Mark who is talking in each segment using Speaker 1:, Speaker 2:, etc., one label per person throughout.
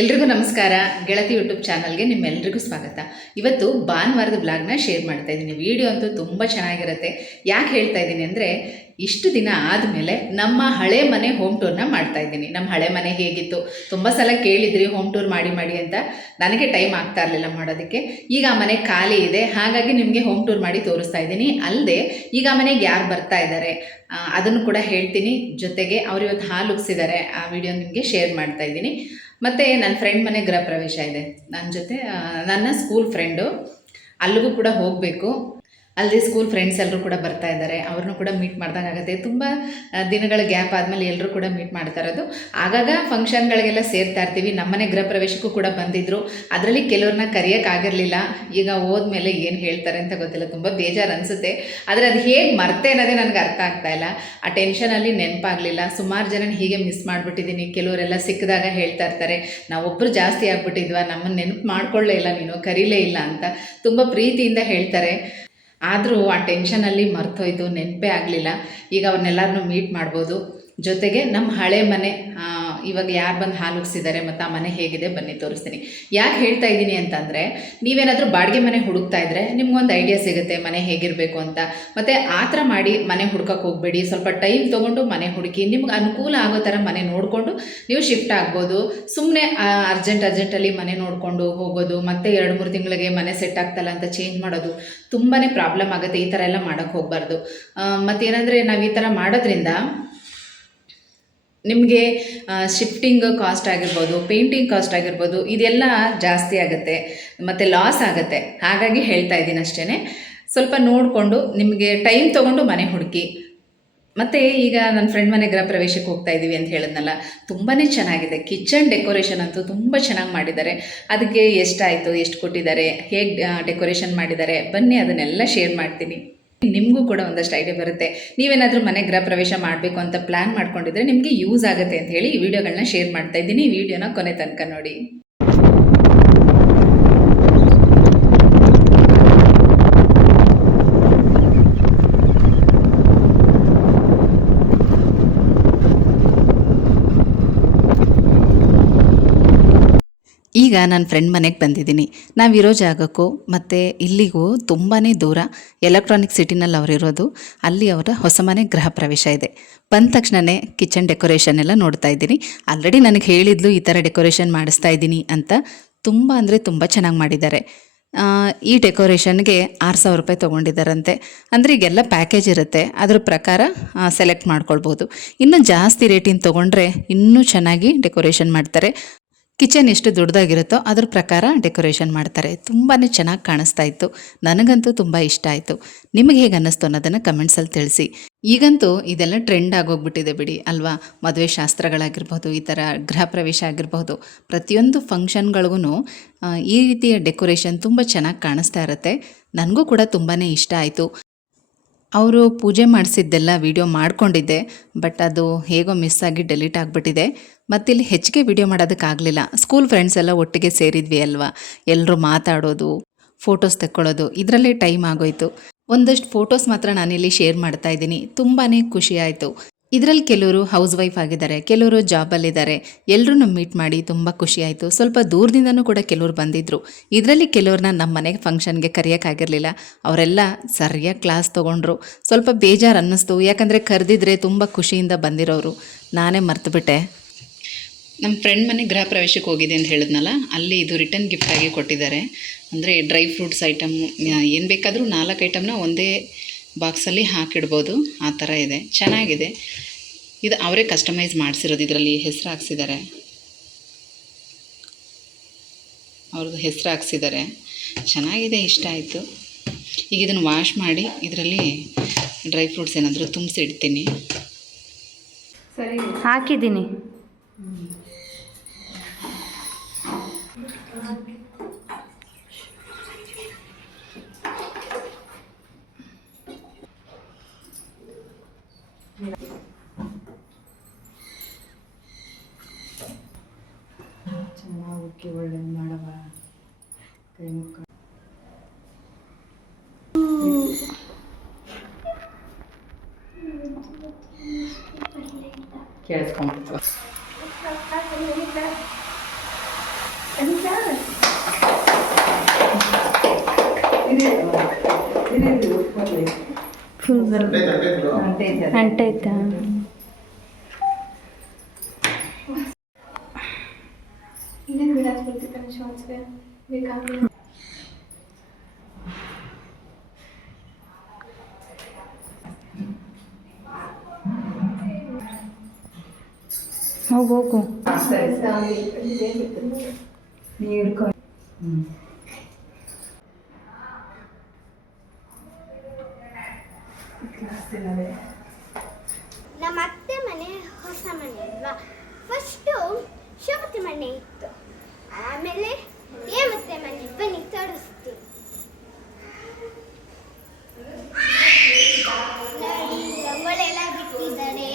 Speaker 1: ಎಲ್ರಿಗೂ ನಮಸ್ಕಾರ. ಗೆಳತಿ ಯೂಟ್ಯೂಬ್ ಚಾನಲ್ಗೆ ನಿಮ್ಮೆಲ್ರಿಗೂ ಸ್ವಾಗತ. ಇವತ್ತು ಭಾನುವಾರದ ಬ್ಲಾಗ್ನ ಶೇರ್ ಮಾಡ್ತಾ ಇದ್ದೀನಿ. ವಿಡಿಯೋ ಅಂತೂ ತುಂಬ ಚೆನ್ನಾಗಿರುತ್ತೆ. ಯಾಕೆ ಹೇಳ್ತಾ ಇದ್ದೀನಿ ಅಂದರೆ, ಇಷ್ಟು ದಿನ ಆದಮೇಲೆ ನಮ್ಮ ಹಳೆ ಮನೆ ಹೋಮ್ ಟೂರ್ನ ಮಾಡ್ತಾ ಇದ್ದೀನಿ. ನಮ್ಮ ಹಳೆ ಮನೆ ಹೇಗಿತ್ತು? ತುಂಬ ಸಲ ಕೇಳಿದ್ರಿ ಹೋಮ್ ಟೂರ್ ಮಾಡಿ ಮಾಡಿ ಅಂತ. ನನಗೆ ಟೈಮ್ ಆಗ್ತಾ ಇರಲಿಲ್ಲ ಮಾಡೋದಕ್ಕೆ. ಈಗ ಆ ಮನೆ ಖಾಲಿ ಇದೆ. ಹಾಗಾಗಿ ನಿಮಗೆ ಹೋಮ್ ಟೂರ್ ಮಾಡಿ ತೋರಿಸ್ತಾ ಇದ್ದೀನಿ. ಅಲ್ಲದೆ ಈಗ ಆ ಮನೆಗೆ ಯಾರು ಬರ್ತಾ ಇದ್ದಾರೆ ಅದನ್ನು ಕೂಡ ಹೇಳ್ತೀನಿ. ಜೊತೆಗೆ ಅವ್ರು ಇವತ್ತು ಹಾಲು ಉಗಿಸಿದ್ದಾರೆ ಆ ವಿಡಿಯೋ ನಿಮಗೆ ಶೇರ್ ಮಾಡ್ತಾ ಇದ್ದೀನಿ. ಮತ್ತು ನನ್ನ ಫ್ರೆಂಡ್ ಮನೆ ಗೃಹ ಪ್ರವೇಶ ಇದೆ. ನನ್ನ ಜೊತೆ ನನ್ನ ಸ್ಕೂಲ್ ಫ್ರೆಂಡು ಅಲ್ಲಿಗೂ ಕೂಡ ಹೋಗಬೇಕು. ಅಲ್ಲದೆ ಸ್ಕೂಲ್ ಫ್ರೆಂಡ್ಸ್ ಎಲ್ಲರೂ ಕೂಡ ಬರ್ತಾ ಇದ್ದಾರೆ. ಅವ್ರನ್ನೂ ಕೂಡ ಮೀಟ್ ಮಾಡ್ದಂಗಾಗತ್ತೆ ತುಂಬ ದಿನಗಳ ಗ್ಯಾಪ್ ಆದಮೇಲೆ ಎಲ್ಲರೂ ಕೂಡ ಮೀಟ್ ಮಾಡ್ತಾ ಇರೋದು. ಆಗಾಗ ಫಂಕ್ಷನ್ಗಳಿಗೆಲ್ಲ ಸೇರ್ತಾ ಇರ್ತೀವಿ. ನಮ್ಮನೆ ಗೃಹ ಪ್ರವೇಶಕ್ಕೂ ಕೂಡ ಬಂದಿದ್ದರು ಅದರಲ್ಲಿ ಕೆಲವ್ರನ್ನ ಕರೆಯೋಕ್ಕಾಗಿರಲಿಲ್ಲ ಈಗ ಹೋದ್ಮೇಲೆ ಏನು ಹೇಳ್ತಾರೆ ಅಂತ ಗೊತ್ತಿಲ್ಲ. ತುಂಬ ಬೇಜಾರು ಅನಿಸುತ್ತೆ. ಆದರೆ ಅದು ಹೇಗೆ ಮರ್ತೆ ಅನ್ನೋದೇ ನನಗೆ ಅರ್ಥ ಆಗ್ತಾ ಇಲ್ಲ. ಆ ಟೆನ್ಷನಲ್ಲಿ ನೆನಪಾಗಲಿಲ್ಲ. ಸುಮಾರು ಜನ ಹೀಗೆ ಮಿಸ್ ಮಾಡಿಬಿಟ್ಟಿದ್ದೀನಿ. ಕೆಲವರೆಲ್ಲ ಸಿಕ್ಕಿದಾಗ ಹೇಳ್ತಾ ಇರ್ತಾರೆ ನಾವೊಬ್ಬರು ಜಾಸ್ತಿ ಆಗ್ಬಿಟ್ಟಿದ್ವಾ. ನಮ್ಮನ್ನು ನೆನಪು ಮಾಡ್ಕೊಳ್ಳೇ ಇಲ್ಲ. ನೀನು ಕರೀಲೇ ಇಲ್ಲ ಅಂತ ತುಂಬ ಪ್ರೀತಿಯಿಂದ ಹೇಳ್ತಾರೆ. ಆದರೂ ಆ ಟೆನ್ಷನಲ್ಲಿ ಮರ್ತೋಯ್ತು ನೆನಪೇ ಆಗಲಿಲ್ಲ. ಈಗ ಅವ್ರನ್ನೆಲ್ಲರನ್ನೂ ಮೀಟ್ ಮಾಡ್ಬೋದು. ಜೊತೆಗೆ ನಮ್ಮ ಹಳೆ ಮನೆ ಇವಾಗ ಯಾರು ಬಂದು ಹಾಲು ಉಗ್ಸಿದ್ದಾರೆ ಮತ್ತು ಆ ಮನೆ ಹೇಗಿದೆ ಬನ್ನಿ ತೋರಿಸ್ತೀನಿ. ಯಾಕೆ ಹೇಳ್ತಾ ಇದ್ದೀನಿ ಅಂತಂದರೆ, ನೀವೇನಾದರೂ ಬಾಡಿಗೆ ಮನೆ ಹುಡುಕ್ತಾ ಇದ್ದರೆ ನಿಮ್ಗೊಂದು ಐಡಿಯಾ ಸಿಗುತ್ತೆ ಮನೆ ಹೇಗಿರಬೇಕು ಅಂತ. ಮತ್ತು ಆ ಥರ ಮಾಡಿ ಮನೆ ಹುಡ್ಕಕ್ಕೆ ಹೋಗಬೇಡಿ. ಸ್ವಲ್ಪ ಟೈಮ್ ತೊಗೊಂಡು ಮನೆ ಹುಡುಕಿ ನಿಮ್ಗೆ ಅನುಕೂಲ ಆಗೋ ಥರ ಮನೆ ನೋಡಿಕೊಂಡು ನೀವು ಶಿಫ್ಟ್ ಆಗ್ಬೋದು. ಸುಮ್ಮನೆ ಅರ್ಜೆಂಟ್ ಅರ್ಜೆಂಟಲ್ಲಿ ಮನೆ ನೋಡಿಕೊಂಡು ಹೋಗೋದು, ಮತ್ತೆ ಎರಡು, ಮೂರು ತಿಂಗಳಿಗೆ ಮನೆ ಸೆಟ್ ಆಗ್ತಲ್ಲ ಅಂತ ಚೇಂಜ್ ಮಾಡೋದು ತುಂಬಾ ಪ್ರಾಬ್ಲಮ್ ಆಗುತ್ತೆ. ಈ ಥರ ಎಲ್ಲ ಮಾಡೋಕ್ಕೆ ಹೋಗಬಾರ್ದು. ಮತ್ತೇನಂದರೆ ನಾವು ಈ ಥರ ಮಾಡೋದ್ರಿಂದ ನಿಮಗೆ ಶಿಫ್ಟಿಂಗ್ ಕಾಸ್ಟ್ ಆಗಿರ್ಬೋದು ಪೇಂಟಿಂಗ್ ಕಾಸ್ಟ್ ಆಗಿರ್ಬೋದು, ಇದೆಲ್ಲ ಜಾಸ್ತಿ ಆಗುತ್ತೆ, ಮತ್ತು ಲಾಸ್ ಆಗುತ್ತೆ. ಹಾಗಾಗಿ ಹೇಳ್ತಾ ಇದ್ದೀನಿ ಅಷ್ಟೇ ಸ್ವಲ್ಪ ನೋಡಿಕೊಂಡು, ನಿಮಗೆ ಟೈಮ್ ತೊಗೊಂಡು ಮನೆ ಹುಡುಕಿ. ಮತ್ತು ಈಗ ನನ್ನ ಫ್ರೆಂಡ್ ಮನೆ ಗೃಹ ಪ್ರವೇಶಕ್ಕೆ ಹೋಗ್ತಾ ಇದ್ದೀವಿ ಅಂತ ಹೇಳಿದ್ನಲ್ಲ ತುಂಬಾ ಚೆನ್ನಾಗಿದೆ. ಕಿಚನ್ ಡೆಕೋರೇಷನ್ ಅಂತೂ ತುಂಬ ಚೆನ್ನಾಗಿ ಮಾಡಿದ್ದಾರೆ. ಅದಕ್ಕೆ ಎಷ್ಟಾಯಿತು, ಎಷ್ಟು ಕೊಟ್ಟಿದ್ದಾರೆ, ಹೇಗೆ ಡೆಕೋರೇಷನ್ ಮಾಡಿದ್ದಾರೆ, ಬನ್ನಿ, ಅದನ್ನೆಲ್ಲ ಶೇರ್ ಮಾಡ್ತೀನಿ. ನಿಮಗೂ ಕೂಡ ಒಂದಷ್ಟು ಐಡಿಯಾ ಬರುತ್ತೆ. ನೀವೇನಾದರೂ ಮನೆ ಗೃಹ ಪ್ರವೇಶ ಮಾಡಬೇಕು ಅಂತ ಪ್ಲ್ಯಾನ್ ಮಾಡ್ಕೊಂಡಿದ್ರೆ ನಿಮಗೆ ಯೂಸ್ ಆಗುತ್ತೆ ಅಂತ ಹೇಳಿ ಈ ವಿಡಿಯೋಗಳನ್ನ ಶೇರ್ ಮಾಡ್ತಾ ಇದ್ದೀನಿ. ವಿಡಿಯೋನ ಕೊನೆ ತನಕ ನೋಡಿ. ಈಗ ನನ್ನ ಫ್ರೆಂಡ್ ಮನೆಗೆ ಬಂದಿದ್ದೀನಿ. ನಾವಿರೋ ಜಾಗಕ್ಕೂ ಮತ್ತು ಇಲ್ಲಿಗೂ ತುಂಬಾ ದೂರ ಎಲೆಕ್ಟ್ರಾನಿಕ್ ಸಿಟಿನಲ್ಲಿ ಅವರಿರೋದು ಅಲ್ಲಿ ಅವರ ಹೊಸ ಮನೆ ಗೃಹ ಪ್ರವೇಶ ಇದೆ. ಬಂದ ತಕ್ಷಣವೇ ಕಿಚನ್ ಡೆಕೋರೇಷನ್ ಎಲ್ಲ ನೋಡ್ತಾ ಇದ್ದೀನಿ. ಆಲ್ರೆಡಿ ನನಗೆ ಹೇಳಿದ್ಲು ಈ ಥರ ಡೆಕೋರೇಷನ್ ಮಾಡಿಸ್ತಾ ಇದ್ದೀನಿ ಅಂತ ತುಂಬ ಅಂದರೆ ತುಂಬ ಚೆನ್ನಾಗಿ ಮಾಡಿದ್ದಾರೆ. ಈ ಡೆಕೋರೇಷನ್ಗೆ ಆರು ಸಾವಿರ ರೂಪಾಯಿ ತೊಗೊಂಡಿದ್ದಾರಂತೆ. ಅಂದರೆ ಈಗೆಲ್ಲ ಪ್ಯಾಕೇಜ್ ಇರುತ್ತೆ. ಅದ್ರ ಪ್ರಕಾರ ಸೆಲೆಕ್ಟ್ ಮಾಡ್ಕೊಳ್ಬೋದು. ಇನ್ನೂ ಜಾಸ್ತಿ ರೇಟಿನ ತೊಗೊಂಡ್ರೆ ಇನ್ನೂ ಚೆನ್ನಾಗಿ ಡೆಕೋರೇಷನ್ ಮಾಡ್ತಾರೆ. ಕಿಚನ್ ಎಷ್ಟು ದೊಡ್ಡದಾಗಿರುತ್ತೋ ಅದ್ರ ಪ್ರಕಾರ ಡೆಕೋರೇಷನ್ ಮಾಡ್ತಾರೆ. ತುಂಬಾ ಚೆನ್ನಾಗಿ ಕಾಣಿಸ್ತಾ ಇತ್ತು. ನನಗಂತೂ ತುಂಬ ಇಷ್ಟ ಆಯಿತು. ನಿಮಗೆ ಹೇಗೆ ಅನ್ನಿಸ್ತು ಅನ್ನೋದನ್ನು ಕಮೆಂಟ್ಸಲ್ಲಿ ತಿಳಿಸಿ. ಈಗಂತೂ ಇದೆಲ್ಲ ಟ್ರೆಂಡ್ ಆಗೋಗ್ಬಿಟ್ಟಿದೆ ಬಿಡಿ, ಅಲ್ವಾ? ಮದುವೆ ಶಾಸ್ತ್ರಗಳಾಗಿರ್ಬೋದು, ಈ ಥರ ಗೃಹ ಪ್ರವೇಶ ಆಗಿರ್ಬೋದು, ಪ್ರತಿಯೊಂದು ಫಂಕ್ಷನ್ಗಳಿಗೂ ಈ ರೀತಿಯ ಡೆಕೋರೇಷನ್ ತುಂಬ ಚೆನ್ನಾಗಿ ಕಾಣಿಸ್ತಾ ಇರುತ್ತೆ. ನನಗೂ ಕೂಡ ತುಂಬಾ ಇಷ್ಟ ಆಯಿತು. ಅವರು ಪೂಜೆ ಮಾಡಿಸಿದ್ದೆಲ್ಲ ವಿಡಿಯೋ ಮಾಡ್ಕೊಂಡಿದ್ದೆ ಬಟ್ ಅದು ಹೇಗೋ ಮಿಸ್ ಆಗಿ ಡೆಲೀಟ್ ಆಗಿಬಿಟ್ಟಿದೆ. ಮತ್ತಿಲ್ಲಿ ಹೆಚ್ಚಿಗೆ ವಿಡಿಯೋ ಮಾಡೋದಕ್ಕಾಗಲಿಲ್ಲ. ಸ್ಕೂಲ್ ಫ್ರೆಂಡ್ಸ್ ಎಲ್ಲ ಒಟ್ಟಿಗೆ ಸೇರಿದ್ವಿ ಅಲ್ವಾ? ಎಲ್ಲರೂ ಮಾತಾಡೋದು ಫೋಟೋಸ್ ತೆಕ್ಕೊಳ್ಳೋದು, ಇದರಲ್ಲೇ ಟೈಮ್ ಆಗೋಯ್ತು. ಒಂದಷ್ಟು ಫೋಟೋಸ್ ಮಾತ್ರ ನಾನಿಲ್ಲಿ ಶೇರ್ ಮಾಡ್ತಾ ಇದ್ದೀನಿ. ತುಂಬಾ ಖುಷಿ ಆಯಿತು. ಇದರಲ್ಲಿ ಕೆಲವರು ಹೌಸ್ ವೈಫ್ ಆಗಿದ್ದಾರೆ, ಕೆಲವರು ಜಾಬಲ್ಲಿದ್ದಾರೆ ಎಲ್ಲರೂ ಮೀಟ್ ಮಾಡಿ ತುಂಬ ಖುಷಿ ಆಯಿತು. ಸ್ವಲ್ಪ ದೂರದಿಂದನೂ ಕೂಡ ಕೆಲವರು ಬಂದಿದ್ದರು ಇದರಲ್ಲಿ ಕೆಲವ್ರನ್ನ ನಮ್ಮ ಮನೆಗೆ ಫಂಕ್ಷನ್ಗೆ ಕರೆಯೋಕ್ಕಾಗಿರಲಿಲ್ಲ ಅವರೆಲ್ಲ ಸರಿಯಾಗಿ ಕ್ಲಾಸ್ ತೊಗೊಂಡ್ರು. ಸ್ವಲ್ಪ ಬೇಜಾರು ಅನ್ನಿಸ್ತು. ಯಾಕಂದರೆ ಕರೆದಿದ್ರೆ ತುಂಬ ಖುಷಿಯಿಂದ ಬಂದಿರೋರು. ನಾನೇ ಮರ್ತುಬಿಟ್ಟೆ. ನಮ್ಮ ಫ್ರೆಂಡ್ ಮನೆ ಗೃಹ ಪ್ರವೇಶಕ್ಕೆ ಹೋಗಿದೆ ಅಂತ ಹೇಳಿದ್ನಲ್ಲ, ಅಲ್ಲಿ ಇದು ರಿಟರ್ನ್ ಗಿಫ್ಟಾಗಿ ಕೊಟ್ಟಿದ್ದಾರೆ. ಅಂದರೆ ಡ್ರೈ ಫ್ರೂಟ್ಸ್ ಐಟಮ್ ಏನು ಬೇಕಾದರೂ ನಾಲ್ಕು ಐಟಮ್ನ ಒಂದೇ ಬಾಕ್ಸಲ್ಲಿ ಹಾಕಿಡ್ಬೋದು. ಆ ಥರ ಇದೆ. ಚೆನ್ನಾಗಿದೆ. ಇದು ಅವರೇ ಕಸ್ಟಮೈಸ್ ಮಾಡಿಸಿರೋದು ಇದರಲ್ಲಿ, ಹೆಸರು ಹಾಕ್ಸಿದ್ದಾರೆ. ಅವ್ರದ್ದು ಹೆಸರು ಹಾಕ್ಸಿದ್ದಾರೆ. ಚೆನ್ನಾಗಿದೆ, ಇಷ್ಟ ಆಯಿತು. ಈಗ ಇದನ್ನು ವಾಶ್ ಮಾಡಿ, ಇದರಲ್ಲಿ ಡ್ರೈ ಫ್ರೂಟ್ಸ್ ಏನಾದರೂ ತುಂಬಿಸಿ ಇಡ್ತೀನಿ
Speaker 2: ಹಾಕಿದ್ದೀನಿ.
Speaker 3: ಚೆನ್ನಾಗಿ ಒಳ್ಳೇದು ಮಾಡವ ಕೈ ಮುಖ ಕೇಳಿಸ್ಕೊಂಡ್ಬಿಟ್ಟು
Speaker 2: ಫುಲ್ ಬರ್ ಅಂಟೈತಾ ಹೋಗು ಹೋಗು
Speaker 3: ನೀರು ಹ್ಞೂ
Speaker 4: ನಮ್ಮ ಅತ್ತೆ ಮನೆ ಹೊಸ ಮನೆ ಅಲ್ವಾ ಫಸ್ಟು ಶೋಭತಿ ಮನೆ ಇತ್ತು ಆಮೇಲೆ ಮತ್ತೆ ಮನೆ ಬನ್ನಿ ತೋರಿಸ್ತೀನಿ ನೋಡಿ ರಂಗೋಲಿ ಎಲ್ಲ ಬಿಟ್ಟಿದ್ದಾರೆ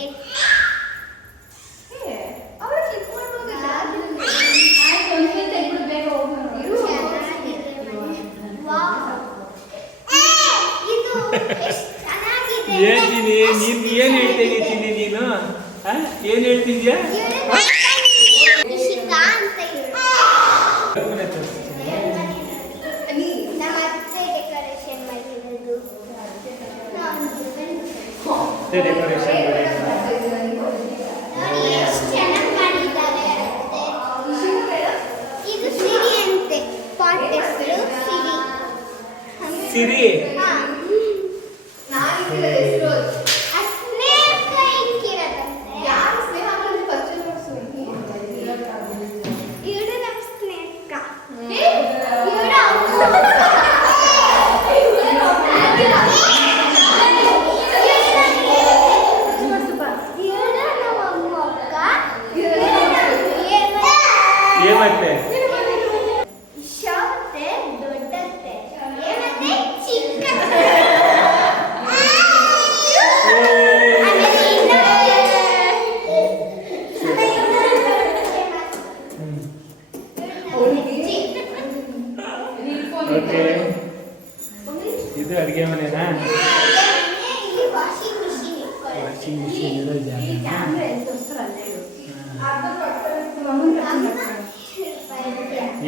Speaker 4: ಚೆನ್ನಾಗಿದೆ ಮನೆ. ವಾವ್. ಇದು ಎಷ್ಟ್ ಚೆನ್ನಾಗಿದೆ
Speaker 5: ಹೇಳ್ತೀನಿ ನೀನ್ ಏನ್ ಹೇಳ್ತಾ ಇದ್ದೀನಿ ನೀನು ಆ? ಏನ್ ಹೇಳ್ತಿದ್ಯಾ
Speaker 4: ನಿಶಿಕಾ ಅಂತ ಇತ್ತು. ನಮ್ಮ ಅತ್ತೆ ಡೆಕೋರೇಷನ್ ಮಾಡಿರೋದು
Speaker 5: ಡೆಕೋರೇಷನ್
Speaker 4: ನೋಡಿ ಎಷ್ಟು ಚೆನ್ನಾಗಿ ಮಾಡಿದ್ದಾರೆ ಅತ್ತೆ. ಇದು ಸಿರಿ ಅಂತೆ ಪಾಟ್ ಹೆಸರು ಸಿರಿ
Speaker 5: ಸಿರಿ
Speaker 4: ಹಾ. ಆ ಸ್ನೇಹ ಇಕ್ಕಿರೋದಂತೆ. ಇವ್ರು ನಮ್ಮ ಸ್ನೇಹಿತ. ಇವ್ರು ಇವ್ರು ನಮ್ಮ ಅಮ್ಮ ಅಕ್ಕ. ಇವ್ರು ನಮ್ಮ ಏಮತ್ತೆ.
Speaker 5: ಓಕೆ. ಇದು ಅಡಿಗೆ ಮನೆನಾ?
Speaker 4: ವಾಷಿಂಗ್ ಮಿಷಿನ್ ಇಟ್ಕೊಳ್ಳಿ
Speaker 5: ವಾಷಿಂಗ್ ಮಿಷಿನ್ ಇರೋ ಜಾಗ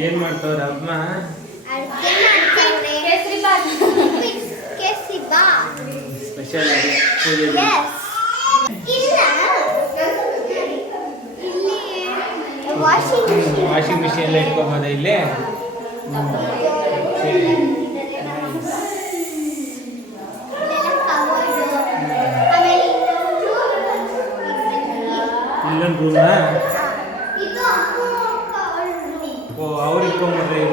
Speaker 5: ಏನ್ ಮಾಡ್ತಾವ್ರ ಅಮ್ಮ? ಸ್ಪೆಷಲ್ ಆಗಿ ಪೂಜೆ
Speaker 4: ವಾಷಿಂಗ್ ಮಿಷಿನ್
Speaker 5: ಎಲ್ಲ ಇಟ್ಕೋಬೋದ ಇಲ್ಲಿ? ಇಲ್ಲೊಂದು ರೂಮ್ನ
Speaker 4: ಇದು ಅಮ್ಮ ಅಕ್ಕ ಅವ್ರ room.
Speaker 5: ಓ ಅವ್ರು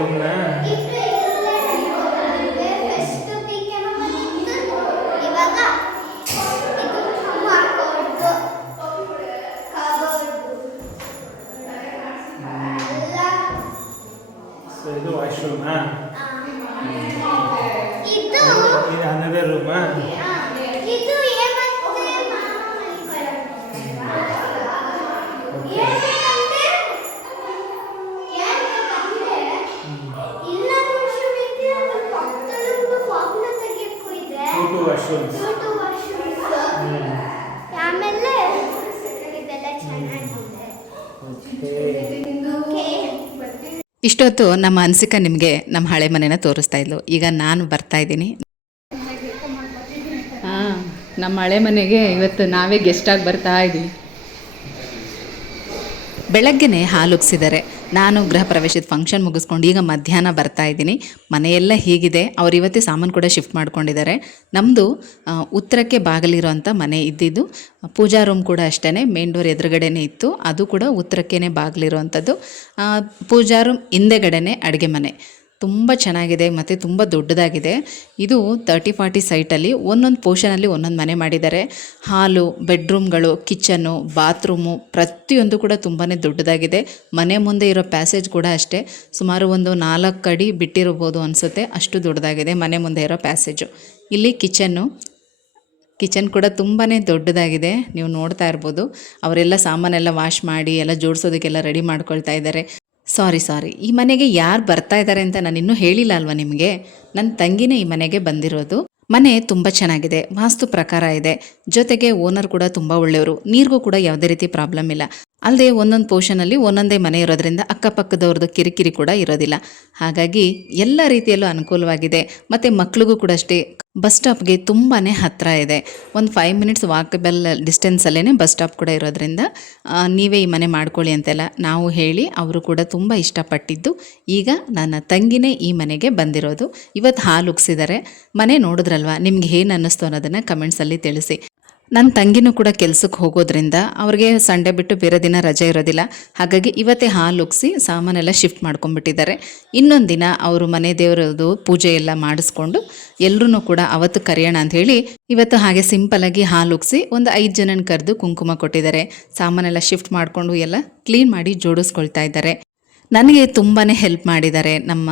Speaker 1: ಇಷ್ಟೊತ್ತು ನಮ್ಮ ಅನಿಸಿಕ ನಿಮಗೆ ನಮ್ಮ ಹಳೆ ಮನೆನ ತೋರಿಸ್ತಾ ಇದ್ಲು. ಈಗ ನಾನು ಬರ್ತಾ ಇದ್ದೀನಿ. ಹಾಂ ನಮ್ಮ ಹಳೆ ಮನೆಗೆ ಇವತ್ತು ನಾವೇ ಗೆಸ್ಟಾಗಿ ಬರ್ತಾ ಇದ್ದೀವಿ ಬೆಳಗ್ಗೆನೆ ಹಾಲು ಉಗ್ಸಿದ್ದಾರೆ ನಾನು ಗೃಹ ಪ್ರವೇಶದ ಫಂಕ್ಷನ್ ಮುಗಿಸ್ಕೊಂಡು ಈಗ ಮಧ್ಯಾಹ್ನ ಬರ್ತಾ ಇದ್ದೀನಿ. ಮನೆಯೆಲ್ಲ ಹೀಗಿದೆ. ಅವ್ರು ಇವತ್ತೇ ಸಾಮಾನು ಕೂಡ ಶಿಫ್ಟ್ ಮಾಡ್ಕೊಂಡಿದ್ದಾರೆ. ನಮ್ಮದು ಉತ್ತರಕ್ಕೆ ಬಾಗಿಲಿರೋಂಥ ಮನೆ ಇದ್ದಿದ್ದು, ಪೂಜಾ ರೂಮ್ ಕೂಡ ಅಷ್ಟೇ ಮೇನ್ ಡೋರ್ ಎದುರುಗಡೆನೇ ಇತ್ತು. ಅದು ಕೂಡ ಉತ್ತರಕ್ಕೇ ಬಾಗಿಲಿರುವಂಥದ್ದು ಪೂಜಾ ರೂಮ್ ಹಿಂದೆಗಡೆನೇ ಅಡುಗೆ ಮನೆ. ತುಂಬ ಚೆನ್ನಾಗಿದೆ ಮತ್ತು ತುಂಬ ದೊಡ್ಡದಾಗಿದೆ. ಇದು ತರ್ಟಿ ಫಾರ್ಟಿ ಸೈಟಲ್ಲಿ ಒಂದೊಂದು ಪೋರ್ಷನಲ್ಲಿ ಒಂದೊಂದು ಮನೆ ಮಾಡಿದ್ದಾರೆ. ಹಾಲು ಬೆಡ್ರೂಮ್ಗಳು ಕಿಚನ್ನು ಬಾತ್ರೂಮು ಪ್ರತಿಯೊಂದು ಕೂಡ ತುಂಬಾ ದೊಡ್ಡದಾಗಿದೆ. ಮನೆ ಮುಂದೆ ಇರೋ ಪ್ಯಾಸೇಜ್ ಕೂಡ ಅಷ್ಟೇ. ಸುಮಾರು ಒಂದು ನಾಲ್ಕು ಅಡಿ ಬಿಟ್ಟಿರ್ಬೋದು ಅನಿಸುತ್ತೆ. ಅಷ್ಟು ದೊಡ್ಡದಾಗಿದೆ ಮನೆ ಮುಂದೆ ಇರೋ ಪ್ಯಾಸೇಜು ಇಲ್ಲಿ ಕಿಚನ್ನು ಕಿಚನ್ ಕೂಡ ತುಂಬಾ ದೊಡ್ಡದಾಗಿದೆ. ನೀವು ನೋಡ್ತಾ ಇರ್ಬೋದು. ಅವರೆಲ್ಲ ಸಾಮಾನೆಲ್ಲ ವಾಶ್ ಮಾಡಿ, ಎಲ್ಲ ಜೋಡಿಸೋದಕ್ಕೆಲ್ಲ ರೆಡಿ ಮಾಡ್ಕೊಳ್ತಾ ಇದ್ದಾರೆ. ಸಾರಿ ಸಾರಿ. ಈ ಮನೆಗೆ ಯಾರು ಬರ್ತಾ ಇದ್ದಾರೆ ಅಂತ ನಾನು ಇನ್ನೂ ಹೇಳಿಲ್ಲ ಅಲ್ವಾ ನಿಮಗೆ? ನನ್ನ ತಂಗಿನೇ ಈ ಮನೆಗೆ ಬಂದಿರೋದು. ಮನೆ ತುಂಬ ಚೆನ್ನಾಗಿದೆ, ವಾಸ್ತು ಪ್ರಕಾರ ಇದೆ. ಜೊತೆಗೆ ಓನರ್ ಕೂಡ ತುಂಬ ಒಳ್ಳೆಯವರು. ನೀರಿಗೂ ಕೂಡ ಯಾವುದೇ ರೀತಿ ಪ್ರಾಬ್ಲಮ್ ಇಲ್ಲ. ಅಲ್ಲದೆ ಒಂದೊಂದು ಪೋಷನಲ್ಲಿ ಒಂದೊಂದೇ ಮನೆ ಇರೋದ್ರಿಂದ ಅಕ್ಕಪಕ್ಕದವ್ರದ್ದು ಕಿರಿಕಿರಿ ಕೂಡ ಇರೋದಿಲ್ಲ. ಹಾಗಾಗಿ ಎಲ್ಲ ರೀತಿಯಲ್ಲೂ ಅನುಕೂಲವಾಗಿದೆ. ಮತ್ತು ಮಕ್ಕಳಿಗೂ ಕೂಡ ಅಷ್ಟೇ, ಬಸ್ ಸ್ಟಾಪ್ಗೆ ತುಂಬಾ ಹತ್ತಿರ ಇದೆ. ಒಂದು ಫೈವ್ ಮಿನಿಟ್ಸ್ ವಾಕಬಲ್ ಡಿಸ್ಟೆನ್ಸಲ್ಲೇ ಬಸ್ ಸ್ಟಾಪ್ ಕೂಡ ಇರೋದ್ರಿಂದ ನೀವೇ ಈ ಮನೆ ಮಾಡ್ಕೊಳ್ಳಿ ಅಂತೆಲ್ಲ ನಾವು ಹೇಳಿ ಅವರು ಕೂಡ ತುಂಬ ಇಷ್ಟಪಟ್ಟಿದ್ದು. ಈಗ ನನ್ನ ತಂಗಿನೇ ಈ ಮನೆಗೆ ಬಂದಿರೋದು. ಇವತ್ತು ಹಾಲು ಉಗ್ಸಿದ್ದಾರೆ. ಮನೆ ನೋಡಿದ್ರಲ್ವ? ನಿಮ್ಗೆ ಏನು ಅನ್ನಿಸ್ತು ಅನ್ನೋದನ್ನು ಕಮೆಂಟ್ಸಲ್ಲಿ ತಿಳಿಸಿ. ನನ್ನ ತಂಗಿನೂ ಕೂಡ ಕೆಲಸಕ್ಕೆ ಹೋಗೋದ್ರಿಂದ ಅವ್ರಿಗೆ ಸಂಡೇ ಬಿಟ್ಟು ಬೇರೆ ದಿನ ರಜೆ ಇರೋದಿಲ್ಲ. ಹಾಗಾಗಿ ಇವತ್ತೇ ಹಾಲು ಉಗ್ಸಿ ಸಾಮಾನೆಲ್ಲ ಶಿಫ್ಟ್ ಮಾಡ್ಕೊಂಡ್ಬಿಟ್ಟಿದ್ದಾರೆ. ಇನ್ನೊಂದು ದಿನ ಅವರು ಮನೆ ದೇವರದು ಪೂಜೆ ಎಲ್ಲ ಮಾಡಿಸ್ಕೊಂಡು ಎಲ್ಲರೂ ಕೂಡ ಅವತ್ತು ಕರೆಯೋಣ ಅಂತ ಹೇಳಿ ಇವತ್ತು ಹಾಗೆ ಸಿಂಪಲಾಗಿ ಹಾಲು ಉಗ್ಸಿ ಒಂದು ಐದು ಜನನ ಕರೆದು ಕುಂಕುಮ ಕೊಟ್ಟಿದ್ದಾರೆ. ಸಾಮಾನೆಲ್ಲ ಶಿಫ್ಟ್ ಮಾಡಿಕೊಂಡು ಎಲ್ಲ ಕ್ಲೀನ್ ಮಾಡಿ ಜೋಡಿಸ್ಕೊಳ್ತಾ ಇದ್ದಾರೆ. ನನಗೆ ತುಂಬಾ ಹೆಲ್ಪ್ ಮಾಡಿದ್ದಾರೆ ನಮ್ಮ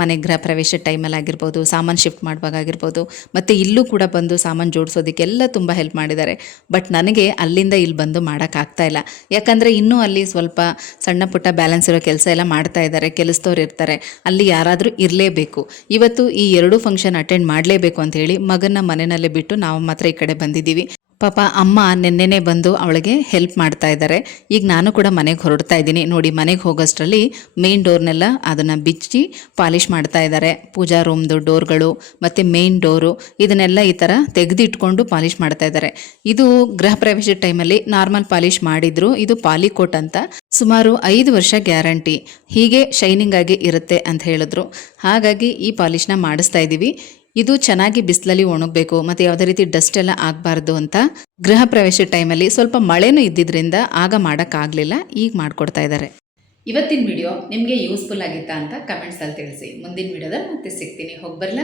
Speaker 1: ಮನೆ ಗೃಹ ಪ್ರವೇಶ ಟೈಮಲ್ಲಿ ಆಗಿರ್ಬೋದು, ಸಾಮಾನು ಶಿಫ್ಟ್ ಮಾಡುವಾಗಾಗಿರ್ಬೋದು ಮತ್ತು ಇಲ್ಲೂ ಕೂಡ ಬಂದು ಸಾಮಾನು ಜೋಡಿಸೋದಕ್ಕೆಲ್ಲ ತುಂಬ ಹೆಲ್ಪ್ ಮಾಡಿದ್ದಾರೆ. ಬಟ್ ನನಗೆ ಅಲ್ಲಿಂದ ಇಲ್ಲಿ ಬಂದು ಮಾಡೋಕ್ಕಾಗ್ತಾ ಇಲ್ಲ. ಯಾಕಂದರೆ ಇನ್ನೂ ಅಲ್ಲಿ ಸ್ವಲ್ಪ ಸಣ್ಣ ಪುಟ್ಟ ಬ್ಯಾಲೆನ್ಸ್ ಇರೋ ಕೆಲಸ ಎಲ್ಲ ಮಾಡ್ತಾ ಇದ್ದಾರೆ, ಕೆಲಸದವ್ರು ಇರ್ತಾರೆ. ಅಲ್ಲಿ ಯಾರಾದರೂ ಇರಲೇಬೇಕು. ಇವತ್ತು ಈ ಎರಡೂ ಫಂಕ್ಷನ್ ಅಟೆಂಡ್ ಮಾಡಲೇಬೇಕು ಅಂತ ಹೇಳಿ ಮಗನ ಮನೆಯಲ್ಲೇ ಬಿಟ್ಟು ನಾವು ಮಾತ್ರ ಈ ಕಡೆ ಬಂದಿದ್ದೀವಿ. ಪಾಪ ಅಮ್ಮ ನೆನ್ನೆನೇ ಬಂದು ಅವಳಿಗೆ ಹೆಲ್ಪ್ ಮಾಡ್ತಾ ಇದ್ದಾರೆ. ಈಗ ನಾನು ಕೂಡ ಮನೆಗೆ ಹೊರಡ್ತಾ ಇದ್ದೀನಿ. ನೋಡಿ, ಮನೆಗೆ ಹೋಗೋಷ್ಟರಲ್ಲಿ ಮೇನ್ ಡೋರ್ನೆಲ್ಲ ಅದನ್ನು ಬಿಚ್ಚಿ ಪಾಲಿಷ್ ಮಾಡ್ತಾ ಇದ್ದಾರೆ. ಪೂಜಾ ರೂಮ್ದು ಡೋರ್ಗಳು ಮತ್ತು ಮೇನ್ ಡೋರು ಇದನ್ನೆಲ್ಲ ಈ ಥರ ತೆಗೆದಿಟ್ಕೊಂಡು ಪಾಲಿಷ್ ಮಾಡ್ತಾ ಇದ್ದಾರೆ. ಇದು ಗೃಹ ಪ್ರವೇಶ ಟೈಮಲ್ಲಿ ನಾರ್ಮಲ್ ಪಾಲಿಷ್ ಮಾಡಿದ್ರು. ಇದು ಪಾಲಿಕೋಟ್ ಅಂತ ಸುಮಾರು ಐದು ವರ್ಷ ಗ್ಯಾರಂಟಿ. ಹೀಗೆ ಶೈನಿಂಗ್ ಆಗಿ ಇರುತ್ತೆ ಅಂತ ಹೇಳಿದ್ರು. ಹಾಗಾಗಿ ಈ ಪಾಲಿಷ್ನ ಮಾಡಿಸ್ತಾ ಇದ್ದೀವಿ ಇದು ಚೆನ್ನಾಗಿ ಬಿಸಿಲಲ್ಲಿ ಒಣಗಬೇಕು, ಮತ್ತು ಯಾವುದೇ ರೀತಿ ಡಸ್ಟ್ ಎಲ್ಲ ಆಗಬಾರ್ದು ಅಂತ ಗೃಹ ಪ್ರವೇಶ ಟೈಮಲ್ಲಿ ಸ್ವಲ್ಪ ಮಳೆನೂ ಇದ್ದಿದ್ದರಿಂದ ಆಗ ಮಾಡೋಕ್ಕಾಗಲಿಲ್ಲ ಈಗ ಮಾಡಿಕೊಡ್ತಾ ಇದ್ದಾರೆ. ಇವತ್ತಿನ ವಿಡಿಯೋ ನಿಮಗೆ ಯೂಸ್ಫುಲ್ ಆಗಿತ್ತಾ ಅಂತ ಕಮೆಂಟ್ಸಲ್ಲಿ ತಿಳಿಸಿ. ಮುಂದಿನ ವಿಡಿಯೋದಲ್ಲಿ ಮತ್ತೆ ಸಿಗ್ತೀನಿ. ಹೋಗಿ ಬರಲ್ಲ